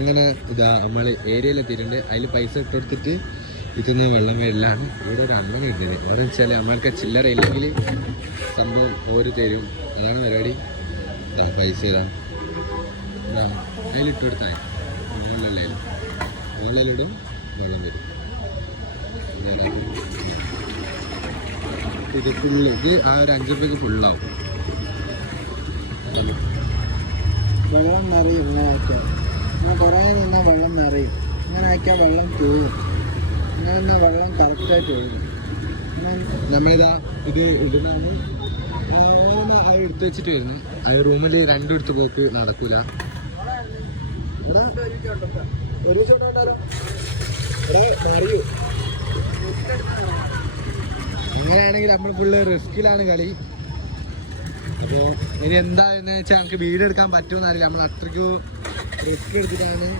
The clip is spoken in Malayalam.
അങ്ങനെ ഇതാ നമ്മൾ ഏരിയയിലെത്തിയിട്ടുണ്ട്. അതിൽ പൈസ ഇട്ടെടുത്തിട്ട് ഇതിന്ന് വെള്ളം വരില്ലാണ്. ഇവിടെ ഒരു അമ്മ ഇട്ടത്. എന്താണെന്ന് വെച്ചാൽ നമ്മൾക്ക് ചില്ലറ ഇല്ലെങ്കിൽ സംഭവം ഓര് തരും. അതാണ് പരിപാടി. ഇതാ പൈസ ഇതാ അതിലിട്ട് കൊടുത്താൽ മുകളിലിടും വെള്ളം വരും. ഇത് ഫുള്ള് ഇത് ആ ഒരു 5 രൂപയ്ക്ക് ഫുള്ളാവും. വെള്ളം നിറയും ഇങ്ങനെ ആക്കിയാൽ. ഞാൻ കുറേ നിന്നാൽ വെള്ളം നിറയും. ഇങ്ങനെ ആക്കിയാൽ വെള്ളം പോകും. ഇങ്ങനെ നിന്നാൽ വെള്ളം കറക്റ്റായിട്ട് ഒഴുകും. നമ്മളിതാ ഇത് ഇടുന്നു അത് എടുത്ത് വെച്ചിട്ട് വരുന്നു. അത് റൂമിൽ രണ്ടും എടുത്ത് പോക്ക് നടക്കൂല. അങ്ങനെയാണെങ്കിൽ നമ്മൾ ഫുള്ള് റിസ്കിലാണ് കളി. അപ്പോൾ ഇനി എന്താന്ന് വെച്ചാൽ നമുക്ക് വീഡിയോ എടുക്കാൻ പറ്റുമെന്ന് അറിയില്ല. നമ്മൾ അത്രയ്ക്ക് റിസ്ക് എടുത്തിട്ടാണ്